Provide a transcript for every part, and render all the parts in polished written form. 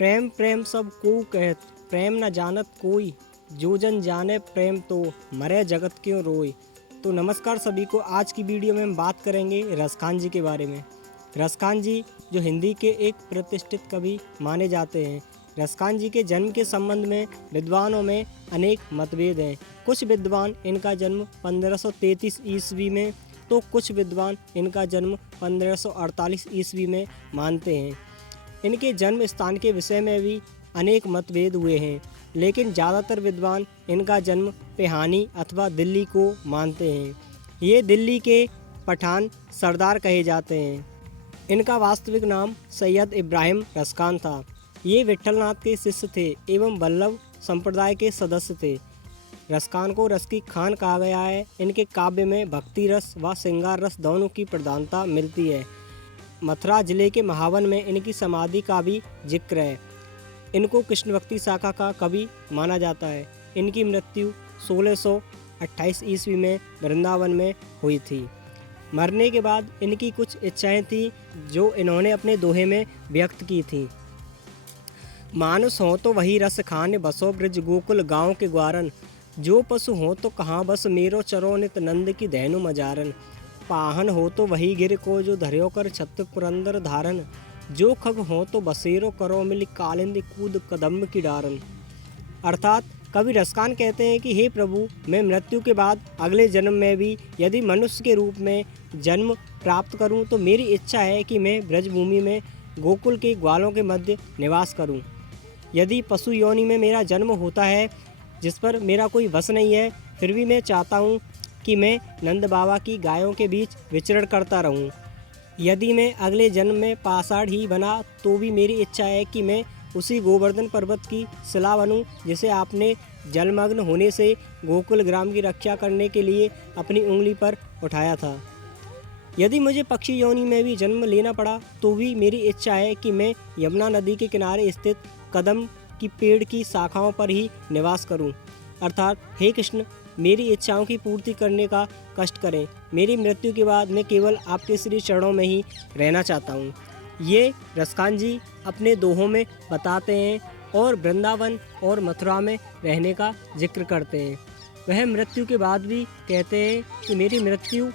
प्रेम प्रेम सब को कहत, प्रेम न जानत कोई, जो जन जाने प्रेम तो मरे जगत क्यों रोई। तो नमस्कार सभी को। आज की वीडियो में हम बात करेंगे रसखान जी के बारे में। रसखान जी जो हिंदी के एक प्रतिष्ठित कवि माने जाते हैं। रसखान जी के जन्म के संबंध में विद्वानों में अनेक मतभेद हैं। कुछ विद्वान इनका जन्म 1533 ईस्वी में तो कुछ विद्वान इनका जन्म 1548 ईस्वी में मानते हैं। इनके जन्म स्थान के विषय में भी अनेक मतभेद हुए हैं, लेकिन ज़्यादातर विद्वान इनका जन्म पिहानी अथवा दिल्ली को मानते हैं। ये दिल्ली के पठान सरदार कहे जाते हैं। इनका वास्तविक नाम सैयद इब्राहिम रसखान था। ये विट्ठलनाथ के शिष्य थे एवं वल्लभ संप्रदाय के सदस्य थे। रसखान को रस की खान कहा गया है। इनके काव्य में भक्ति रस व श्रृंगार रस दोनों की प्रधानता मिलती है। मथुरा जिले के महावन में इनकी समाधि का भी जिक्र है। इनको कृष्ण भक्ति शाखा का कवि माना जाता है। इनकी मृत्यु 1628 ईस्वी में वृंदावन में हुई थी। मरने के बाद इनकी कुछ इच्छाएं थी जो इन्होंने अपने दोहे में व्यक्त की थी। मानुष हो तो वही रस खान, बसो ब्रज गोकुल गाँव के ग्वारन, जो पशु हो तो कहाँ बस मेरो चरो नित नंद की धैनु मजारन, पाहन हो तो वही गिर को जो धर्यो कर छत्र पुरंदर धारन, जो खग हो तो बसेरो करो मिल कालिंद कूद कदम्ब की डारन। अर्थात कवि रसखान कहते हैं कि हे प्रभु, मैं मृत्यु के बाद अगले जन्म में भी यदि मनुष्य के रूप में जन्म प्राप्त करूं तो मेरी इच्छा है कि मैं ब्रजभूमि में गोकुल के ग्वालों के मध्य निवास करूं। यदि पशु योनि में मेरा जन्म होता है जिस पर मेरा कोई वश नहीं है, फिर भी मैं चाहता हूं कि मैं नंद बाबा की गायों के बीच विचरण करता रहूं। यदि मैं अगले जन्म में पाषाण ही बना तो भी मेरी इच्छा है कि मैं उसी गोवर्धन पर्वत की शिला बनूं जिसे आपने जलमग्न होने से गोकुल ग्राम की रक्षा करने के लिए अपनी उंगली पर उठाया था। यदि मुझे पक्षी योनि में भी जन्म लेना पड़ा तो भी मेरी इच्छा है कि मैं यमुना नदी के किनारे स्थित कदम की पेड़ की शाखाओं पर ही निवास करूं। अर्थात हे कृष्ण, मेरी इच्छाओं की पूर्ति करने का कष्ट करें। मेरी मृत्यु के बाद मैं केवल आपके श्री चरणों में ही रहना चाहता हूँ। ये रसखान जी अपने दोहों में बताते हैं और वृंदावन और मथुरा में रहने का जिक्र करते हैं। वह मृत्यु के बाद भी कहते हैं कि मेरी मृत्यु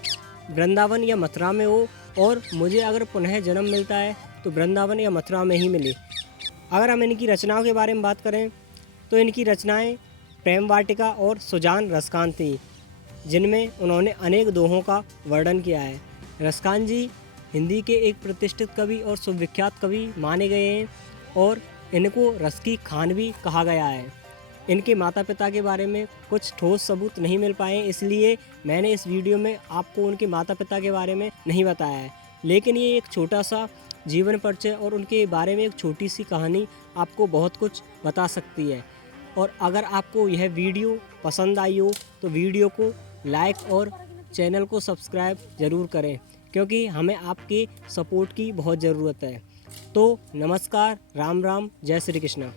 वृंदावन या मथुरा में हो और मुझे अगर पुनः जन्म मिलता है तो वृंदावन या मथुरा में ही मिले। अगर हम इनकी रचनाओं के बारे में बात करें तो इनकी रचनाएं प्रेम वाटिका और सुजान रसखान थी, जिनमें उन्होंने अनेक दोहों का वर्णन किया है। रसखान जी हिंदी के एक प्रतिष्ठित कवि और सुविख्यात कवि माने गए हैं और इनको रस की खान भी कहा गया है। इनके माता पिता के बारे में कुछ ठोस सबूत नहीं मिल पाए, इसलिए मैंने इस वीडियो में आपको उनके माता पिता के बारे में नहीं बताया है। लेकिन ये एक छोटा सा जीवन परिचय और उनके बारे में एक छोटी सी कहानी आपको बहुत कुछ बता सकती है। और अगर आपको यह वीडियो पसंद आई हो तो वीडियो को लाइक और चैनल को सब्सक्राइब ज़रूर करें, क्योंकि हमें आपके सपोर्ट की बहुत ज़रूरत है। तो नमस्कार, राम राम, जय श्री कृष्ण।